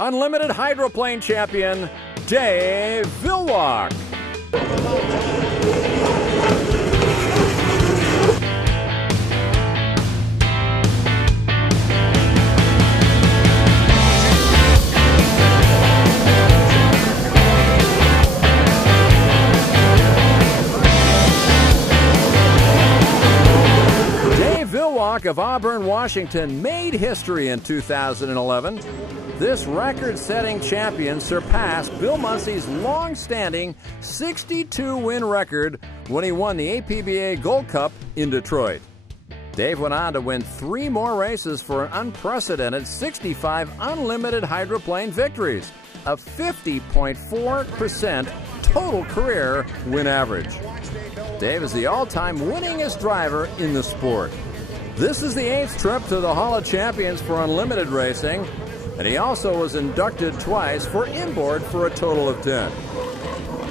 Unlimited hydroplane champion, Dave Villwock. Villwock of Auburn, Washington made history in 2011. This record-setting champion surpassed Bill Muncie's long-standing 62-win record when he won the APBA Gold Cup in Detroit. Dave went on to win 3 more races for an unprecedented 65 unlimited hydroplane victories, a 50.4% total career win average. Dave is the all-time winningest driver in the sport. This is the 8th trip to the Hall of Champions for unlimited racing, and he also was inducted twice for inboard for a total of 10.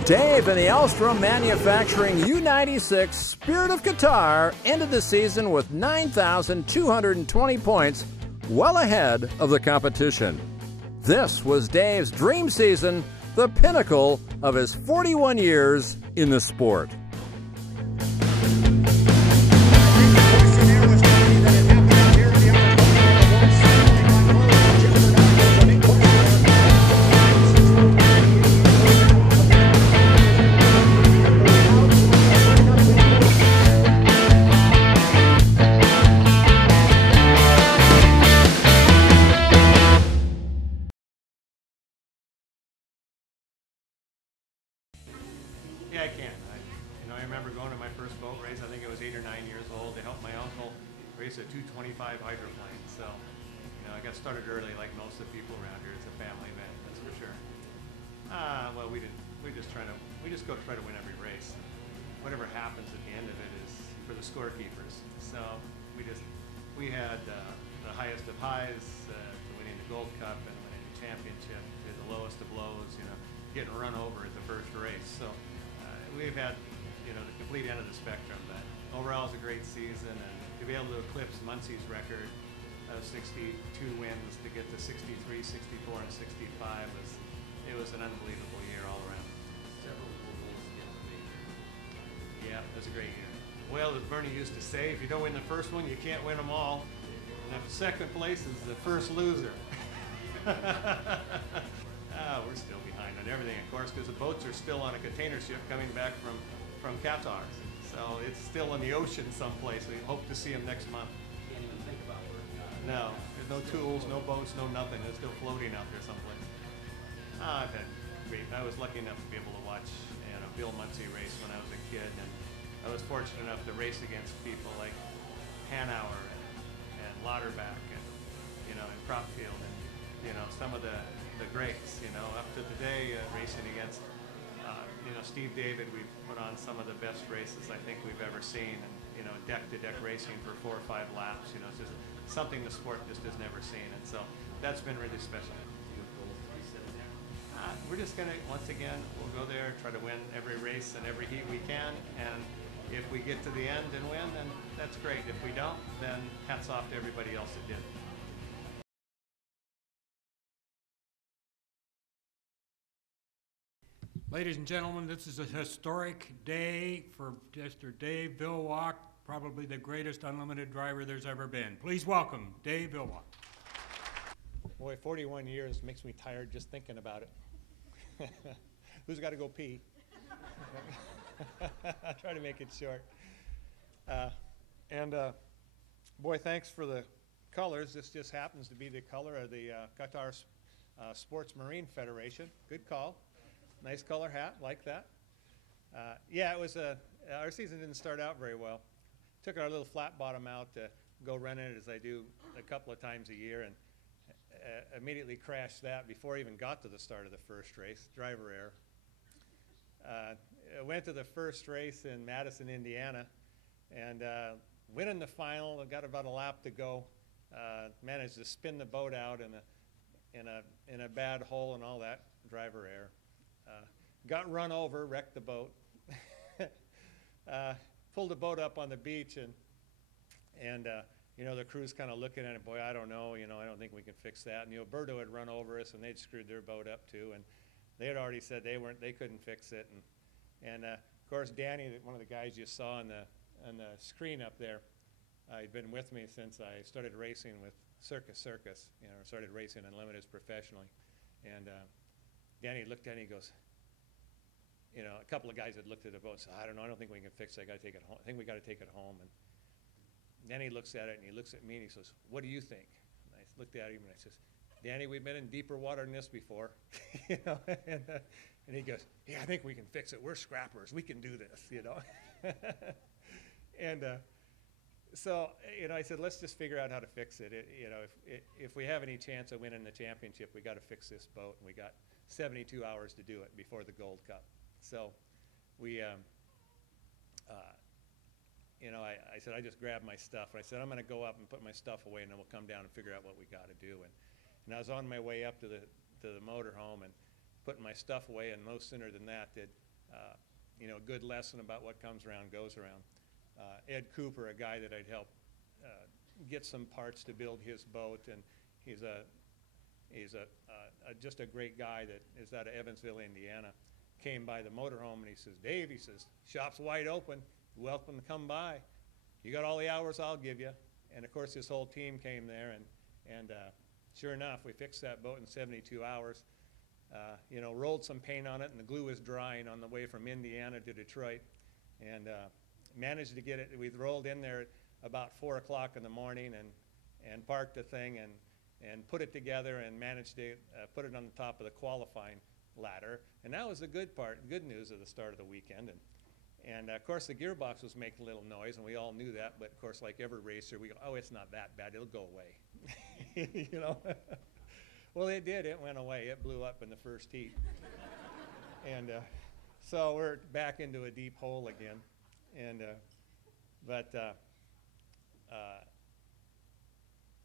Dave in the Elstrom Manufacturing U96 Spirit of Qatar ended the season with 9,220 points, well ahead of the competition. This was Dave's dream season, the pinnacle of his 41 years in the sport. Yeah, I can. I remember going to my first boat race. I think I was 8 or 9 years old to help my uncle race a 225 hydroplane. So, I got started early, like most of the people around here. It's a family event, that's for sure. Well, we didn't. We just go try to win every race. Whatever happens at the end of it is for the scorekeepers. So we had the highest of highs, winning the Gold Cup and winning the championship, to the lowest of lows. Getting run over at the first race. So. We've had, the complete end of the spectrum, but overall it's a great season, and to be able to eclipse Muncie's record of 62 wins to get to 63, 64, and 65 was an unbelievable year all around. Yeah, it was a great year. Well, as Bernie used to say, if you don't win the first one, you can't win them all. And if second place is the first loser. We're still behind on everything, of course, because the boats are still on a container ship coming back from Qatar. So it's still in the ocean someplace. We hope to see them next month. Can't even think about working on it. No, there's no tools, no boats, no nothing. They're still floating out there someplace. I've had great. I was lucky enough to be able to watch Bill Muncie race when I was a kid, and I was fortunate enough to race against people like Hanauer and Lauterbach and and Cropfield and some of the greats, up to today, racing against, Steve David. We've put on some of the best races I think we've ever seen, and, deck-to-deck racing for 4 or 5 laps, it's just something the sport just has never seen, and so that's been really special. We're just going to, once again, we'll go there, try to win every race and every heat we can, and if we get to the end and win, then that's great. If we don't, then hats off to everybody else that did. Ladies and gentlemen, this is a historic day for Mr. Dave Villwock, probably the greatest unlimited driver there's ever been. Please welcome Dave Villwock. Boy, 41 years makes me tired just thinking about it. Who's got to go pee? I'll try to make it short. Boy, thanks for the colors. This just happens to be the color of the Qatar Sports Marine Federation. Good call. Nice color hat, like that. Yeah, it was our season didn't start out very well. Took our little flat bottom out to go run in it, as I do a couple of times a year, and immediately crashed that before I even got to the start of the first race, driver error. I went to the first race in Madison, Indiana, and winning the final. I got about a lap to go. Managed to spin the boat out in a bad hole and all that, driver error. Got run over, wrecked the boat. Pulled the boat up on the beach and you know, the crew's kind of looking at it, boy, I don't know, you know, I don't think we can fix that. And, you know, Berto had run over us, and they'd screwed their boat up too, and they had already said they couldn't fix it. And of course, Danny, one of the guys you saw on the screen up there, he'd been with me since I started racing with Circus, you know, started racing unlimiteds professionally. And Danny looked at it and he goes, you know, a couple of guys had looked at the boat and said, I don't know, I don't think we can fix it. I got to take it home. I think we got to take it home. And then he looks at it and he looks at me and he says, what do you think? And I looked at him and I says, Danny, we've been in deeper water than this before. You know, and he goes, yeah, I think we can fix it. We're scrappers. We can do this, you know. And so, you know, I said, let's just figure out how to fix it. You know, if we have any chance of winning the championship, we got to fix this boat. And we got 72 hours to do it before the Gold Cup. So we, you know, I said, I just grabbed my stuff. And I said, I'm going to go up and put my stuff away, and then we'll come down and figure out what we got to do. And I was on my way up to the motorhome and putting my stuff away, and no sooner than that did, you know, a good lesson about what comes around goes around. Ed Cooper, a guy that I'd helped get some parts to build his boat, and he's just a great guy that is out of Evansville, Indiana, came by the motorhome and he says, Dave, he says, shop's wide open. You're welcome to come by. You got all the hours I'll give you. And of course, this whole team came there, and sure enough, we fixed that boat in 72 hours. You know, rolled some paint on it, and the glue was drying on the way from Indiana to Detroit, and managed to get it. We rolled in there at about 4 o'clock in the morning and parked the thing and put it together and managed to put it on the top of the qualifying ladder. And that was the good part, good news of the start of the weekend. And of course, the gearbox was making a little noise, and we all knew that. But of course, like every racer, we go, oh, it's not that bad. It'll go away. You know? Well, it did. It went away. It blew up in the first heat. And so we're back into a deep hole again. And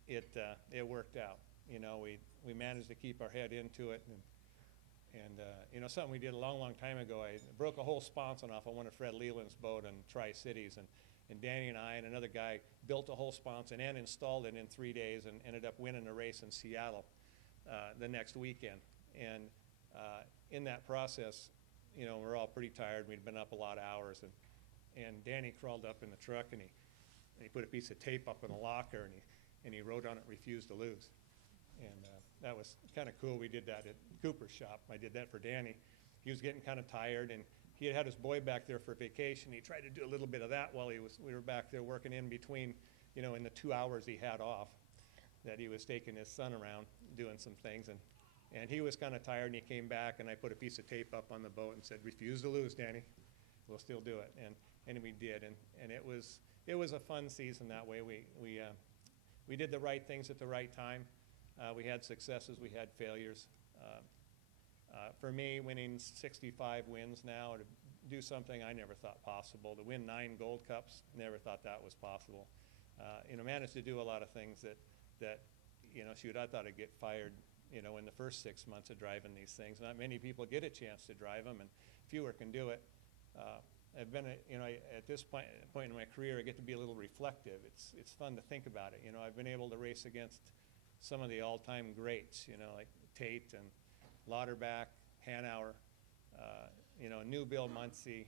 it worked out. You know, we managed to keep our head into it. And you know, something we did a long, long time ago, I broke a whole sponson off of one of Fred Leland's boat in Tri-Cities, and Danny and I and another guy built a whole sponson and installed it in 3 days and ended up winning a race in Seattle the next weekend. And in that process, you know, we're all pretty tired. We'd been up a lot of hours, and Danny crawled up in the truck and he put a piece of tape up in the locker and he wrote on it, "Refuse to lose." And that was kind of cool. We did that at Cooper's shop. I did that for Danny. He was getting kind of tired, and he had his boy back there for vacation. He tried to do a little bit of that while we were back there working in between, you know, in the 2 hours he had off, that he was taking his son around doing some things. And he was kind of tired, and he came back, and I put a piece of tape up on the boat and said, "Refuse to lose, Danny. We'll still do it." And we did, and it was a fun season that way. We did the right things at the right time. We had successes, we had failures. For me, winning 65 wins now, to do something I never thought possible, to win 9 Gold Cups, never thought that was possible. You know, managed to do a lot of things that you know, shoot, I thought I'd get fired, you know, in the first 6 months of driving these things. Not many people get a chance to drive them, and fewer can do it. I've been, you know, at this point in my career, I get to be a little reflective. It's fun to think about it. You know, I've been able to race against some of the all-time greats, you know, like Tate and Lauterbach, Hanauer, you know, New Bill Muncie.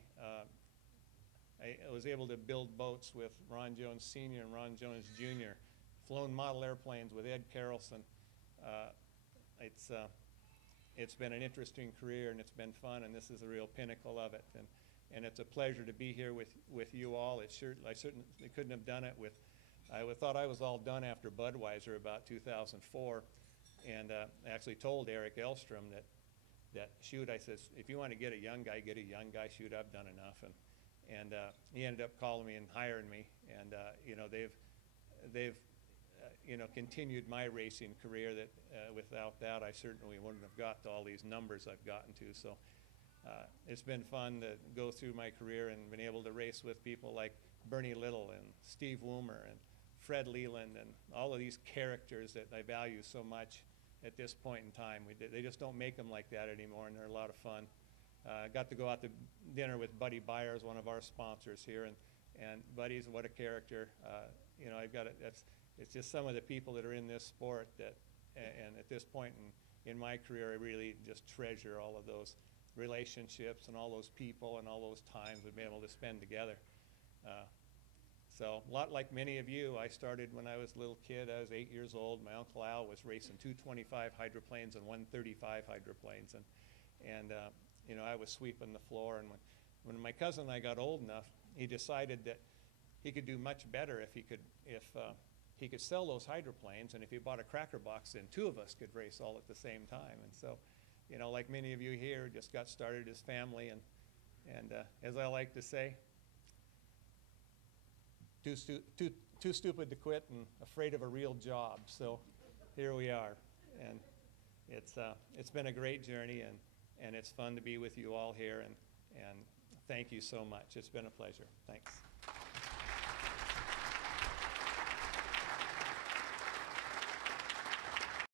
I was able to build boats with Ron Jones Sr. and Ron Jones Jr., flown model airplanes with Ed Carrollson. It's been an interesting career, and it's been fun, and this is the real pinnacle of it. And it's a pleasure to be here with you all. I certainly couldn't have done it with. I thought I was all done after Budweiser about 2004, and I actually told Eric Elstrom that shoot, I says, if you want to get a young guy, get a young guy. Shoot, I've done enough. And he ended up calling me and hiring me, and you know, they've you know, continued my racing career. That without that, I certainly wouldn't have got to all these numbers I've gotten to. So it's been fun to go through my career and been able to race with people like Bernie Little and Steve Woomer and Fred Leland and all of these characters that I value so much at this point in time. They just don't make them like that anymore, and they're a lot of fun. Got to go out to dinner with Buddy Byers, one of our sponsors here, and Buddy's what a character. You know, it's just some of the people that are in this sport that, and at this point in my career, I really just treasure all of those relationships and all those people and all those times we've been able to spend together. So a lot like many of you, I started when I was a little kid. I was 8 years old. My Uncle Al was racing 225 hydroplanes and 135 hydroplanes. And you know, I was sweeping the floor. And when my cousin and I got old enough, he decided that he could do much better if he could sell those hydroplanes, and if he bought a cracker box, then two of us could race all at the same time. And so, you know, like many of you here, just got started as family, and as I like to say, too stupid to quit and afraid of a real job. So here we are, and it's been a great journey, and it's fun to be with you all here, and thank you so much. It's been a pleasure. Thanks.